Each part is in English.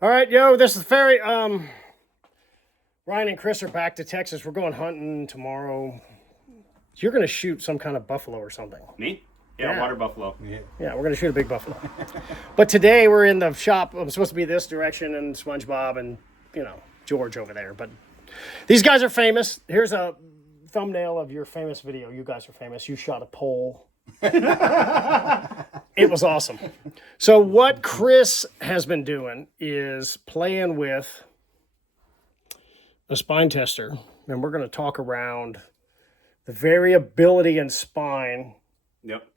All right, yo, this is Ferry. Ryan and Chris are back to Texas. We're going hunting tomorrow. You're going to shoot some kind of buffalo or something. Me? Yeah, water buffalo. Yeah, we're going to shoot a big buffalo. But today we're in the shop. I'm supposed to be this direction and SpongeBob and, George over there. But these guys are famous. Here's a thumbnail of your famous video. You guys are famous. You shot a pole. It was awesome. So what Chris has been doing is playing with a spine tester, and we're going to talk around the variability in spine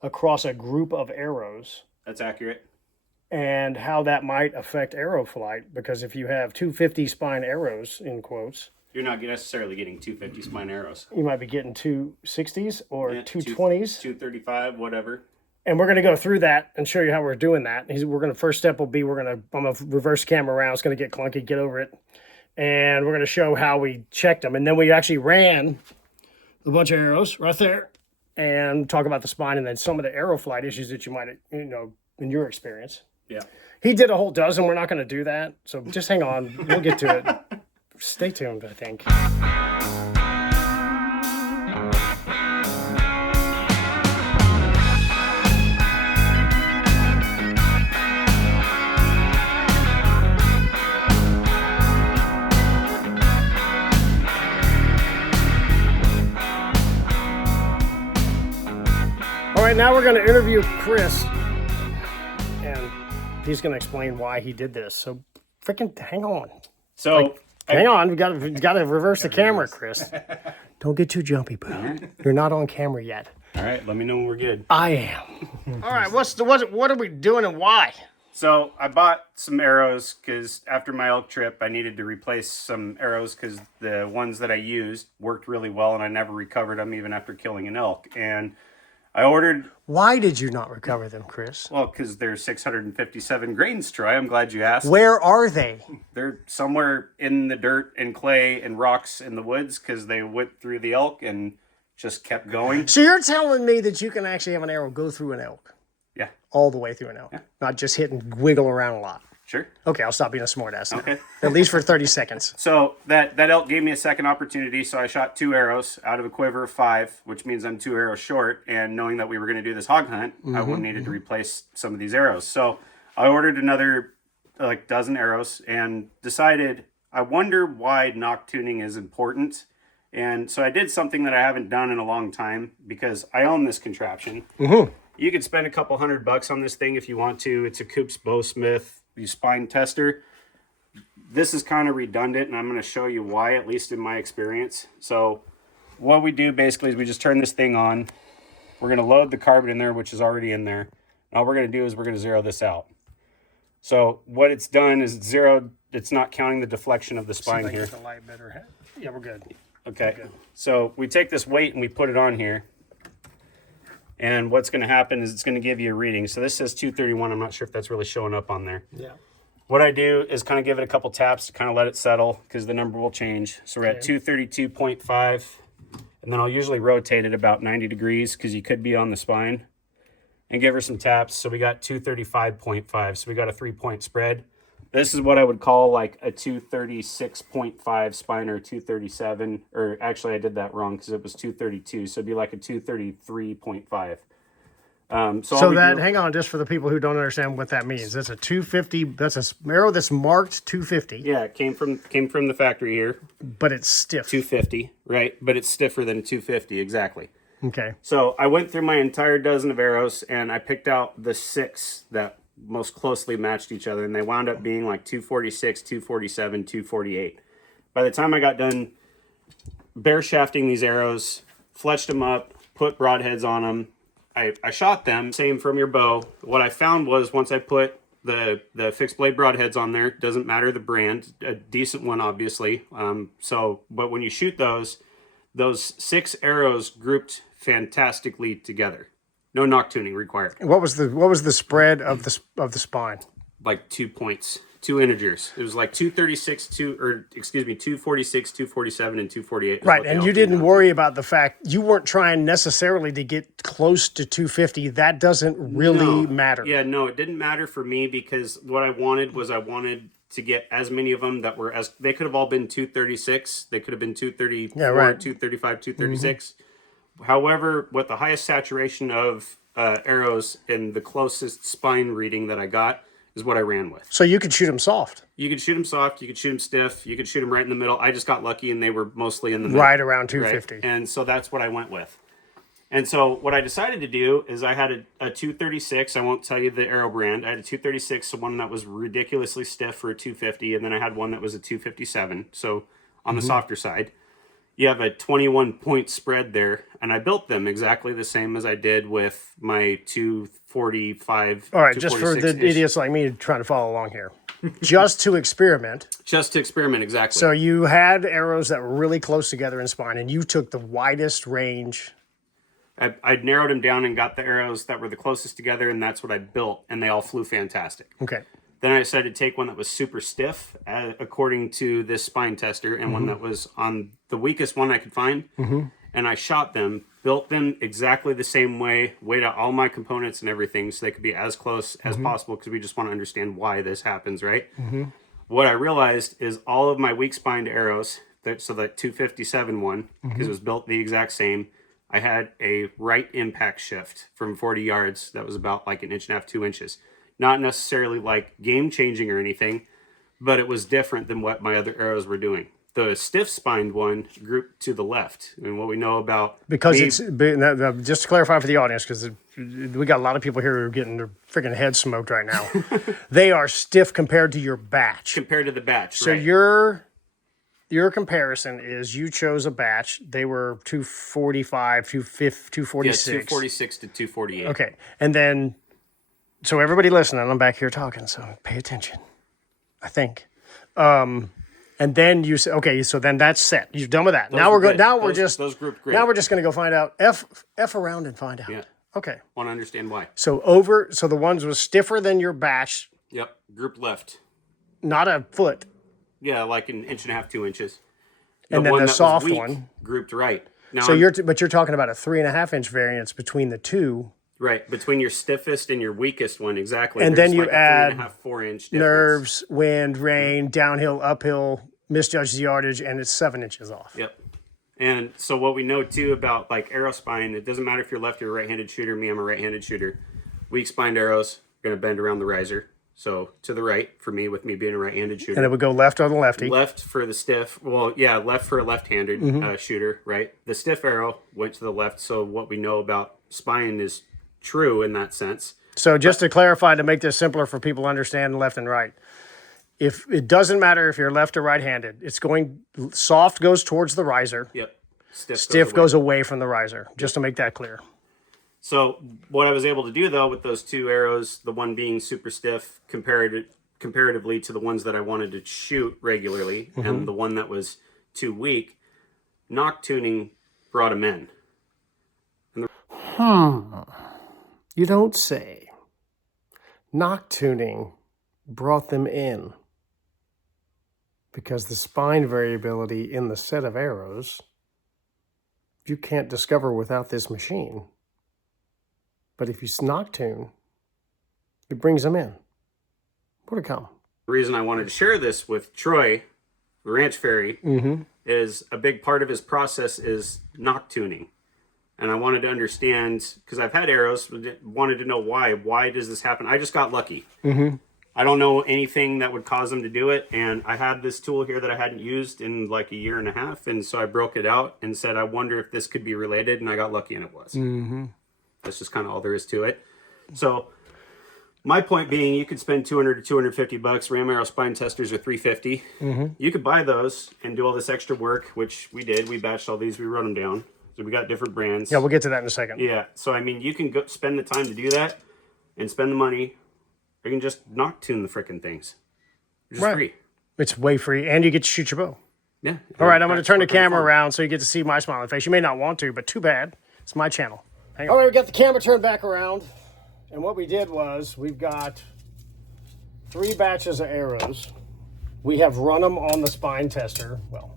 across a group of arrows. That's accurate. And how that might affect arrow flight, because if you have 250 spine arrows, in quotes, you're not necessarily getting 250 spine arrows. You might be getting 260s or 220s. 235, whatever. And we're going to go through that and show you how we're doing that. First step will be, I'm going to reverse camera around. It's going to get clunky, get over it. And we're going to show how we checked them. And then we actually ran a bunch of arrows right there and talk about the spine and then some of the arrow flight issues that you might, in your experience. Yeah. He did a whole dozen. We're not going to do that. So just hang on. We'll get to it. Stay tuned, I think. All right, now we're going to interview Chris, and he's going to explain why he did this. So, freaking hang on. So, hang on. We got to reverse the camera, Chris. Don't get too jumpy, boo. You're not on camera yet. All right, let me know when we're good. I am. All right, what are we doing and why? So, I bought some arrows because after my elk trip, I needed to replace some arrows because the ones that I used worked really well, and I never recovered them even after killing an elk. And I ordered... Why did you not recover them, Chris? Well, because there's 657 grains, Troy. I'm glad you asked. Where are they? They're somewhere in the dirt and clay and rocks in the woods because they went through the elk and just kept going. So you're telling me that you can actually have an arrow go through an elk? Yeah. All the way through an elk? Yeah. Not just hit and wiggle around a lot? Sure. Okay, I'll stop being a smartass now. Okay. At least for 30 seconds. So that elk gave me a second opportunity, so I shot 2 arrows out of a quiver of 5, which means I'm 2 arrows short, and knowing that we were going to do this hog hunt, I would needed to replace some of these arrows. So I ordered another dozen arrows and decided, I wonder why Nock tuning is important. And so I did something that I haven't done in a long time because I own this contraption. Mm-hmm. You could spend a couple $100 on this thing if you want to. It's a Coops Bowsmith spine tester. This is kind of redundant, and I'm going to show you why, at least in my experience. So what we do basically is we just turn this thing on. We're going to load the carbon in there, which is already in there. And all we're going to do is we're going to zero this out. So what it's done is it's zeroed. It's not counting the deflection of the spine here. The light better. Yeah, we're good. Okay. Good. So we take this weight and we put it on here. And what's going to happen is it's going to give you a reading. So this says 231. I'm not sure if that's really showing up on there. Yeah. What I do is kind of give it a couple taps to kind of let it settle because the number will change. So we're at 232.5. And then I'll usually rotate it about 90 degrees because you could be on the spine. And give her some taps. So we got 235.5. So we got a 3-point spread. This is what I would call like a 236.5 spine or 237. Or actually, I did that wrong because it was 232. So it'd be like a 233.5. Hang on, just for the people who don't understand what that means. That's a 250. That's a arrow that's marked 250. Yeah, it came from the factory here. But it's stiff. 250, right? But it's stiffer than 250, exactly. Okay. So I went through my entire dozen of arrows and I picked out the 6 that most closely matched each other, and they wound up being like 246, 247, 248. By the time I got done bare shafting these arrows, fletched them up, put broadheads on them, I shot them, same from your bow. What I found was once I put the fixed blade broadheads on there, doesn't matter the brand, a decent one obviously. But when you shoot those 6 arrows grouped fantastically together. No Nock tuning required. What was the spread of the spine? Like 2 points. two integers. It was like 236, 246, 247, and 248. Right, and you didn't worry about the fact you weren't trying necessarily to get close to 250. That doesn't really matter. Yeah, no, it didn't matter for me because what I wanted was to get as many of them that were they could have all been 236. They could have been 234, 235, 236. However, with the highest saturation of arrows and the closest spine reading that I got is what I ran with. So you could shoot them soft. You could shoot them soft. You could shoot them stiff. You could shoot them right in the middle. I just got lucky and they were mostly in the middle. Right around 250. Right? And so that's what I went with. And so what I decided to do is I had a 236. I won't tell you the arrow brand. I had a 236, so one that was ridiculously stiff for a 250, and then I had one that was a 257, so on the softer side. You have a 21-point spread there, and I built them exactly the same as I did with my 245. All right, just for the idiots like me trying to follow along here. Just to experiment. Just to experiment, exactly. So you had arrows that were really close together in spine, and you took the widest range. I narrowed them down and got the arrows that were the closest together, and that's what I built, and they all flew fantastic. Okay. Then I decided to take one that was super stiff, according to this spine tester, and one that was on the weakest one I could find. And I shot them, built them exactly the same way, weighed out all my components and everything so they could be as close as possible because we just want to understand why this happens, right? What I realized is all of my weak-spined arrows, so that 257 one, because it was built the exact same, I had a right impact shift from 40 yards that was about like 1.5 inches, 2 inches. Not necessarily like game-changing or anything, but it was different than what my other arrows were doing. The stiff-spined one grouped to the left. And what we know about... Because just to clarify for the audience, because we got a lot of people here who are getting their freaking heads smoked right now. They are stiff compared to your batch. Compared to the batch, so right. Your comparison is you chose a batch. They were 245, 246. Yeah, 246 to 248. Okay. And then, so everybody listening, I'm back here talking, so pay attention, I think. And then you say, okay, so then that's set. You're done with that. Those grouped great. Now we're just going to go find out. F around and find out. Yeah. Okay. Want to understand why. So the ones was stiffer than your batch. Yep. Grouped left. Not a foot. Yeah, like 1.5 inches, 2 inches. And then the soft one grouped right. Now so you're talking about a 3.5 inch variance between the two. Right, between your stiffest and your weakest one, exactly. And there's then you like add 3.5, 4 inch difference. Nerves, wind, rain, downhill, uphill, misjudge the yardage, and it's 7 inches off. Yep. And so what we know too about like arrow spine, it doesn't matter if you're lefty or right-handed shooter. Me, I'm a right-handed shooter. Weak spined arrows are going to bend around the riser. So to the right for me, with me being a right-handed shooter. And it would go left on the lefty. Left for the stiff. Well, yeah, left for a left-handed shooter, right? The stiff arrow went to the left. So what we know about spine is true in that sense. So just to clarify, to make this simpler for people to understand left and right, if it doesn't matter if you're left or right-handed, soft goes towards the riser. Yep. Stiff goes away from the riser, just to make that clear. So what I was able to do, though, with those two arrows, the one being super stiff comparatively to the ones that I wanted to shoot regularly, and the one that was too weak, Nock Tuning brought them in. You don't say. Nock Tuning brought them in because the spine variability in the set of arrows you can't discover without this machine. But if you Nock Tune, it brings them in. More to come. The reason I wanted to share this with Troy, the Ranch Fairy, is a big part of his process is Nock Tuning. And I wanted to understand, because I've had arrows, wanted to know why. Why does this happen? I just got lucky. I don't know anything that would cause them to do it. And I had this tool here that I hadn't used in like 1.5 years. And so I broke it out and said, I wonder if this could be related. And I got lucky and it was. That's just kind of all there is to it. So my point being, you could spend $200 to $250. Ram arrow spine testers are $350. You could buy those and do all this extra work, which we did. We batched all these. We wrote them down. So we got different brands. Yeah, we'll get to that in a second. Yeah. So, I mean, you can go spend the time to do that and spend the money. Or you can just Nock Tune the frickin' things. It's just free. It's way free. And you get to shoot your bow. Yeah. All right, I'm going to turn the camera around so you get to see my smiling face. You may not want to, but too bad. It's my channel. Hang on. All right, we got the camera turned back around. And what we did was we've got 3 batches of arrows. We have run them on the spine tester. Well,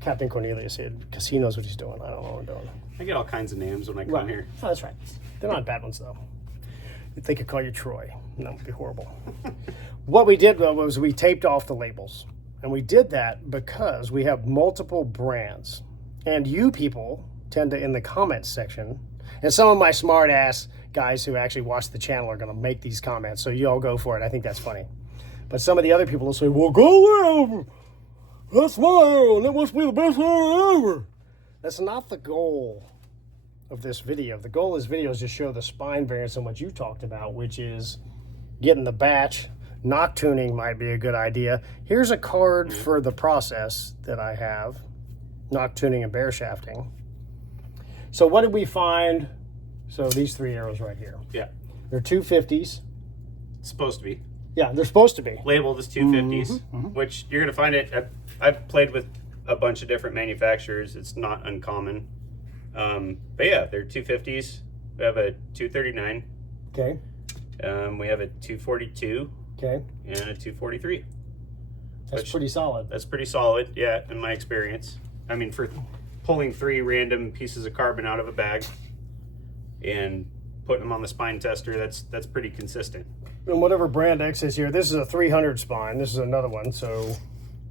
Captain Cornelius here, because he knows what he's doing. I don't know what I'm doing. I get all kinds of names when I come here. Oh, that's right. They're not bad ones, though. They could call you Troy. That would be horrible. What we did, though, was we taped off the labels. And we did that because we have multiple brands. And you people tend to, in the comments section, and some of my smart-ass guys who actually watch the channel are going to make these comments, so you all go for it. I think that's funny. But some of the other people will say, well, go there. That's my arrow, and that must be the best arrow ever. That's not the goal of this video. The goal of this video is to show the spine variance and what you talked about, which is getting the batch. Nock tuning might be a good idea. Here's a card for the process that I have. Nock tuning and bare shafting. So what did we find? So these 3 arrows right here. Yeah. They're 250s. It's supposed to be. Yeah, they're supposed to be. Labeled as 250s, which you're going to find it. I've played with a bunch of different manufacturers. It's not uncommon. But yeah, they're 250s. We have a 239. Okay. We have a 242. Okay. And a 243. That's pretty solid. That's pretty solid, yeah, in my experience. I mean, for pulling 3 random pieces of carbon out of a bag and putting them on the spine tester, that's pretty consistent. And whatever brand X is here, this is a 300 spine. This is another one. So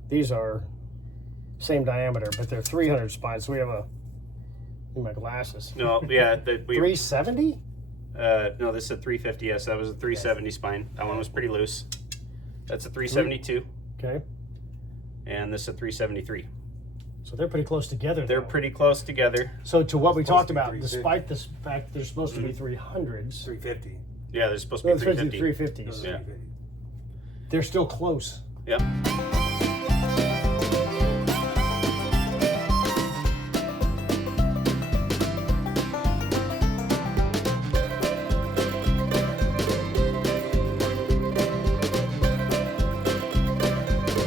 these are same diameter, but they're 300 spines. So we have my glasses. No, yeah. 370? No, this is a 350. Yes, that was a 370 spine. That one was pretty loose. That's a 372. Okay. And this is a 373. So they're pretty close together. They're pretty close together. So to what we talked about, despite the fact they're supposed to be 300s. 350. Yeah, they're supposed to be 350. 350s. Yeah. They're still close. Yep.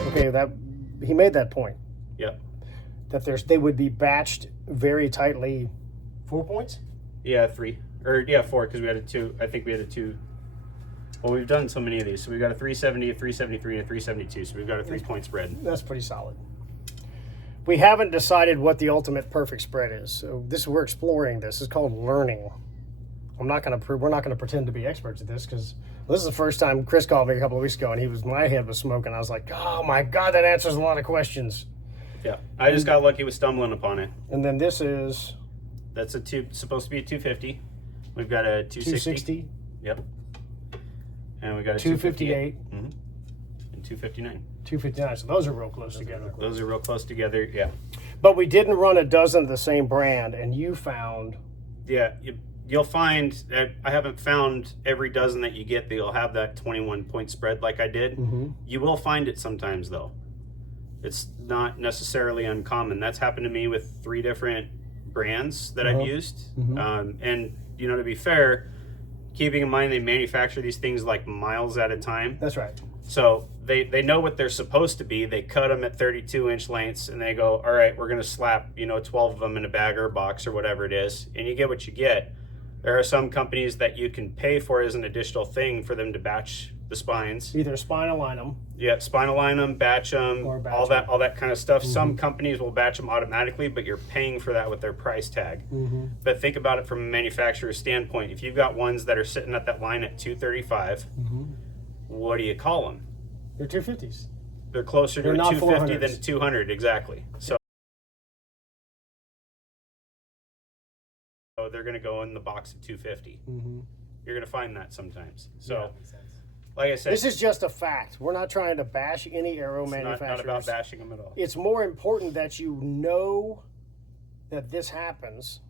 Okay, that he made that point. Yep. That they would be batched very tightly. 4 points? Yeah, 3. Or yeah, 4, because we had a 2. I think we had a 2. Well, we've done so many of these. So we've got a 370, a 373, and a 372. So we've got a 3-point spread. That's pretty solid. We haven't decided what the ultimate perfect spread is. So we're exploring this. It's called learning. We're not going to pretend to be experts at this, because this is the first time Chris called me a couple of weeks ago, and my head was smoking. I was like, oh my God, that answers a lot of questions. Yeah, I just got lucky with stumbling upon it. And then this is... That's supposed to be a 250. We've got a 260. Yep. And we got a 258. And 259. 259. So those are real close together. Those are real close together, yeah. But we didn't run a dozen of the same brand, and you found... Yeah, you'll find... I haven't found every dozen that you get that you'll have that 21-point spread like I did. You will find it sometimes, though. It's not necessarily uncommon. That's happened to me with 3 different brands that I've used. And, you know, to be fair, keeping in mind they manufacture these things like miles at a time. That's right. So they know what they're supposed to be. They cut them at 32-inch lengths, and they go, all right, we're going to slap, 12 of them in a bag or a box or whatever it is, and you get what you get. There are some companies that you can pay for as an additional thing for them to batch the spines. Either spine align them. Yeah, spine align them, batch them, all that kind of stuff. Some companies will batch them automatically, but you're paying for that with their price tag. But think about it from a manufacturer's standpoint. If you've got ones that are sitting at that line at 235, what do you call them? They're 250s. They're closer to They're a not 250 400s. than a 200, exactly. So they're going to go in the box of 250. You're going to find that sometimes. So, like I said, this is just a fact. We're not trying to bash any arrow manufacturers. Not about bashing them at all. It's more important that you know that this happens,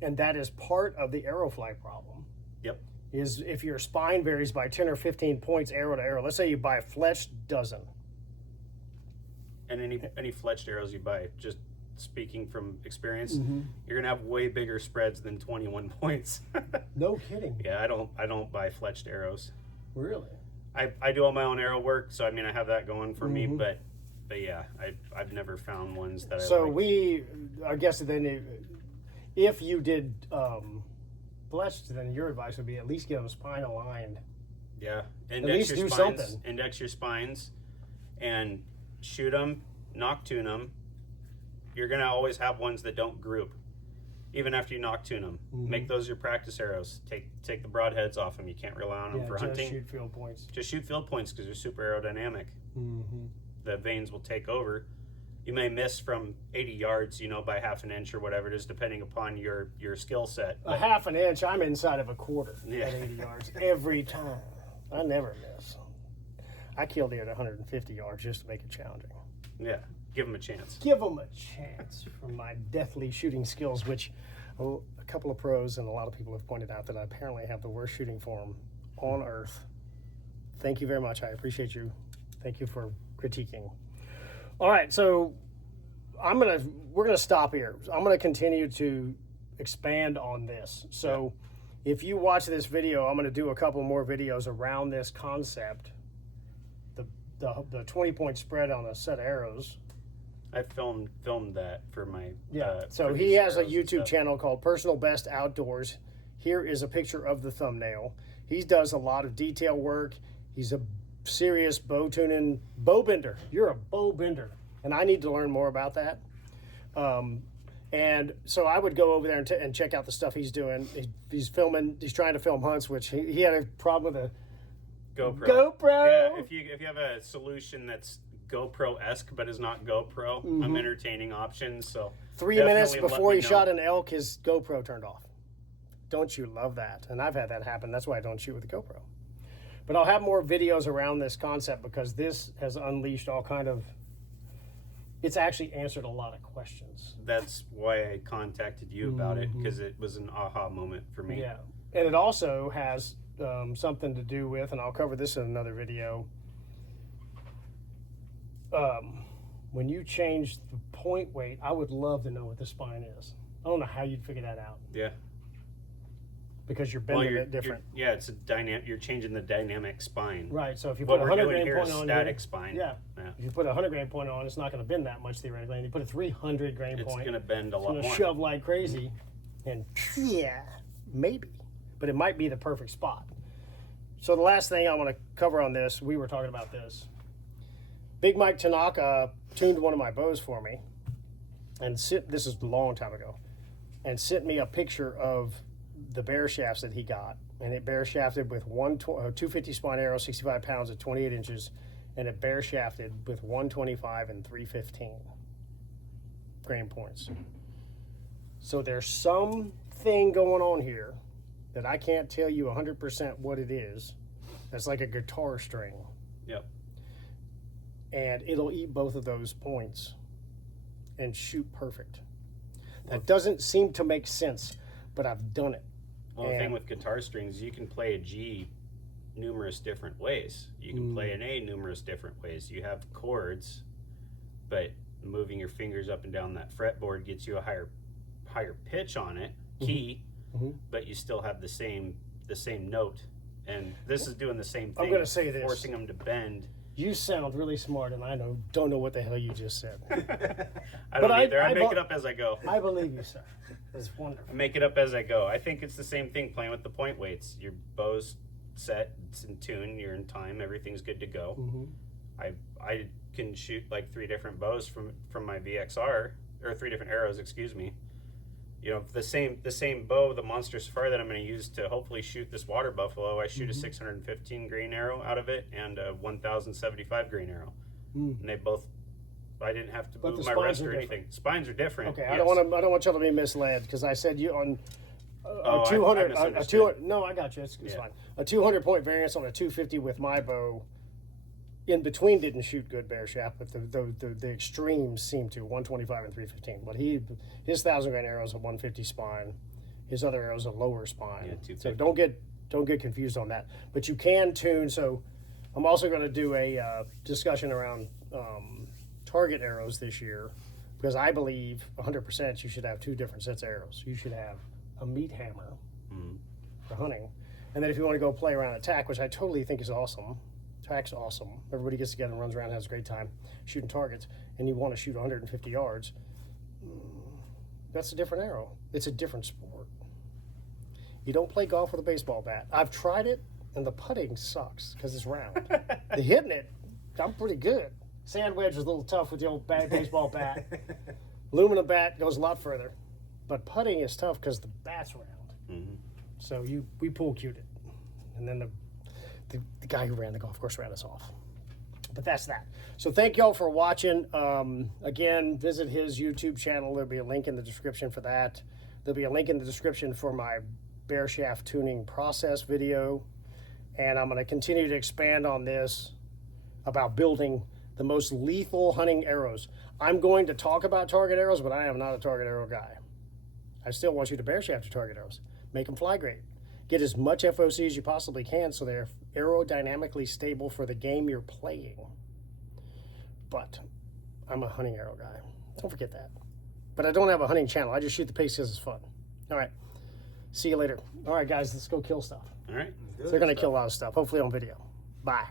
and that is part of the Aerofly problem. Yep. Is if your spine varies by 10 or 15 points arrow to arrow. Let's say you buy a fletched dozen. And any fletched arrows you buy, just speaking from experience, you're gonna have way bigger spreads than 21 points. No kidding. Yeah, I don't buy fletched arrows. Really? I do all my own arrow work, so I mean I have that going for me, but yeah, I've never found ones that so I like. I guess then if you did fletched, then your advice would be at least get them spine aligned Yeah, least do something. Index your spines, and shoot them, Nock tune them. You're gonna always have ones that don't group, even after you Nock tune them. Make those your practice arrows. Take the broadheads off them. You can't rely on them for hunting. Shoot field points. Just shoot field points because they're super aerodynamic. The vanes will take over. You may miss from 80 yards, by half an inch or whatever it is, depending upon your skill set. A half an inch, I'm inside of a quarter at 80 yards every time. I never miss. I killed it at 150 yards just to make it challenging. Yeah, give them a chance. Give them a chance from my deathly shooting skills, which a couple of pros and a lot of people have pointed out that I apparently have the worst shooting form on earth. Thank you very much. I appreciate you. Thank you for critiquing. All right, so we're gonna stop here. I'm gonna continue to expand on this. So if you watch this video, I'm gonna do a couple more videos around this concept. The 20-point spread on a set of arrows. I filmed that for my So he has a YouTube channel called Personal Best Outdoors. Here is a picture of the thumbnail. He does a lot of detail work. He's a serious bow bender. You're a bow bender, and I need to learn more about that. And so I would go over there and check out the stuff he's doing. He's filming. He's trying to film hunts, which he had a problem with a GoPro. Yeah, if you have a solution that's GoPro-esque but is not GoPro, I'm entertaining options. So 3 minutes before he shot an elk, his GoPro turned off. Don't you love that? And I've had that happen. That's why I don't shoot with the GoPro. But I'll have more videos around this concept because this has unleashed all kind of... It's actually answered a lot of questions. That's why I contacted you about it, because it was an aha moment for me. Yeah. And it also has something to do with, and I'll cover this in another video, when you change the point weight, I would love to know what the spine is. I don't know how you'd figure that out. Yeah. Because you're bending it different. It's a dynamic. You're changing the dynamic spine. Right. So if you put a 100 grain point on static spine. Yeah. If you put a 100 grain point on, it's not going to bend that much theoretically. And you put a 300 grain point, it's going to bend a lot more. It's going to shove like crazy, and maybe, but it might be the perfect spot. So the last thing I want to cover on this, we were talking about this. Big Mike Tanaka tuned one of my bows for me, and this is a long time ago, and sent me a picture of the bear shafts that he got, and it bear shafted with 250 spine arrow, 65 pounds at 28 inches, and it bear shafted with 125 and 315 grain points. So there's something going on here that I can't tell you 100% what it is. That's like a guitar string. Yep. And it'll eat both of those points and shoot perfect. That doesn't seem to make sense, but I've done it. Well, the thing with guitar strings, you can play a G numerous different ways. You can play an A numerous different ways. You have chords, but moving your fingers up and down that fretboard gets you a higher pitch on it, key, but you still have the same note. And this is doing the same thing. I'm going to say this. Forcing them to bend. You sound really smart, and I don't know what the hell you just said. I don't either. I make it up as I go. I believe you, sir. It's wonderful. I make it up as I go. I think it's the same thing playing with the point weights. Your bow's set, it's in tune, you're in time, everything's good to go. I can shoot like 3 different bows from my VXR, or 3 different arrows, excuse me. The same bow, the Monster Safari that I'm going to use to hopefully shoot this water buffalo, I shoot a 615 grain arrow out of it and a 1075 grain arrow. And they both, I didn't have to move my wrist or anything. Spines are different. Okay, yes. I don't want y'all to be misled, because I said you on a 200. No, I got you. It's fine. A 200-point variance on a 250 with my bow. In between didn't shoot good bear shaft, but the extremes seem to 125 and 315. But his 1,000 grain arrow is a 150 spine. His other arrow is a lower spine. Yeah, so don't get confused on that. But you can tune. So I'm also going to do a discussion around target arrows this year, because I believe 100% you should have 2 different sets of arrows. You should have a meat hammer for hunting, and then if you want to go play around attack, which I totally think is awesome. Attack's awesome. Everybody gets together and runs around and has a great time shooting targets, and you want to shoot 150 yards. That's a different arrow. It's a different sport. You don't play golf with a baseball bat. I've tried it. and the putting sucks because it's round. The hitting it, I'm pretty good. Sand wedge was a little tough with the old baseball bat. Aluminum bat goes a lot further, but putting is tough because the bat's round. Mm-hmm. So we pool cued it, and then the guy who ran the golf course ran us off. But that's that. So thank y'all for watching. Again, visit his YouTube channel. There'll be a link in the description for that. There'll be a link in the description for my bear shaft tuning process video. And I'm going to continue to expand on this about building the most lethal hunting arrows. I'm going to talk about target arrows, but I am not a target arrow guy. I still want you to bear shaft your target arrows. Make them fly great. Get as much FOC as you possibly can so they're aerodynamically stable for the game you're playing. But I'm a hunting arrow guy. Don't forget that. But I don't have a hunting channel. I just shoot the pace because it's fun. All right. See you later. All right, guys, let's go kill stuff. All right. They're going to kill a lot of stuff, hopefully on video. Bye.